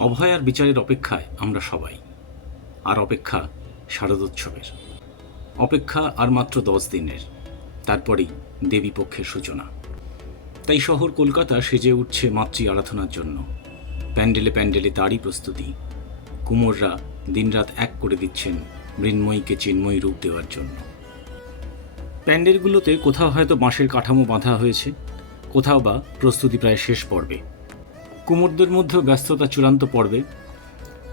অভয়ার বিচারের অপেক্ষায় আমরা সবাই। আর অপেক্ষা শারদোৎসবের। অপেক্ষা আর মাত্র দশ দিনের। তারপরেই দেবী পক্ষের সূচনা। তাই শহর কলকাতা সেজে উঠছে মাতৃ আরাধনার জন্য। প্যান্ডেলে প্যান্ডেলে তারই প্রস্তুতি। কুমোররা দিনরাত এক করে দিচ্ছেন মৃন্ময়ীকে চিন্ময়ী রূপ দেওয়ার জন্য। প্যান্ডেলগুলোতে কোথাও হয়তো বাঁশের কাঠামো বাঁধা হয়েছে। কোথাও বা প্রস্তুতি প্রায় শেষ পর্বে। কুমোরদের মধ্যেও ব্যস্ততা চূড়ান্ত পর্বে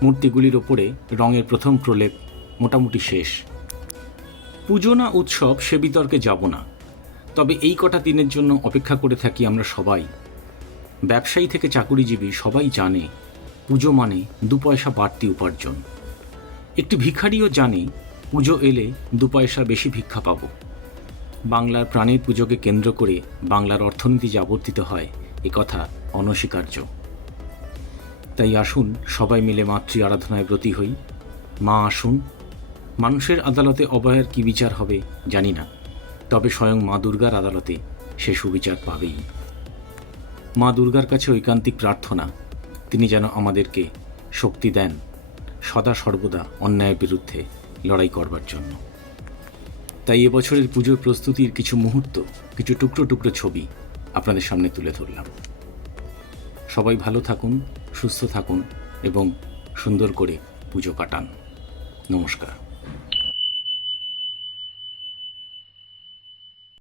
মূর্তিগুলির ওপরে রঙের প্রথম প্রলেপ মোটামুটি শেষ। পুজো না উৎসব সে বিতর্কে যাব না, তবে এই কটা দিনের জন্য অপেক্ষা করে থাকি আমরা সবাই। ব্যবসায়ী থেকে চাকুরিজীবী সবাই জানে, পুজো মানে দু পয়সা বাড়তি উপার্জন। একটি ভিখারিও জানে, পুজো এলে দু পয়সা বেশি ভিক্ষা পাব। বাংলার প্রাণের পুজোকে কেন্দ্র করে বাংলার অর্থনীতি যে আবর্তিত হয়, এ কথা অনস্বীকার্য। তাই আসুন, সবাই মিলে মাতৃ আরাধনায় ব্রতী হই। মা আসুন। মানুষের আদালতে অভয়ের কি বিচার হবে জানি না, তবে স্বয়ং মা দুর্গার আদালতে সে সুবিচার পাবেই। মা দুর্গার কাছে ঐকান্তিক প্রার্থনা, তিনি যেন আমাদেরকে শক্তি দেন, সদা সর্বদা অন্যায়ের বিরুদ্ধে লড়াই করবার জন্য। তাই এবছরের পুজোর প্রস্তুতির কিছু মুহূর্ত, কিছু টুকরো টুকরো ছবি আপনাদের সামনে তুলে ধরলাম। সবাই ভালো থাকুন সুস্থ থাকুন এবং সুন্দর করে পুজো কাটান। নমস্কার।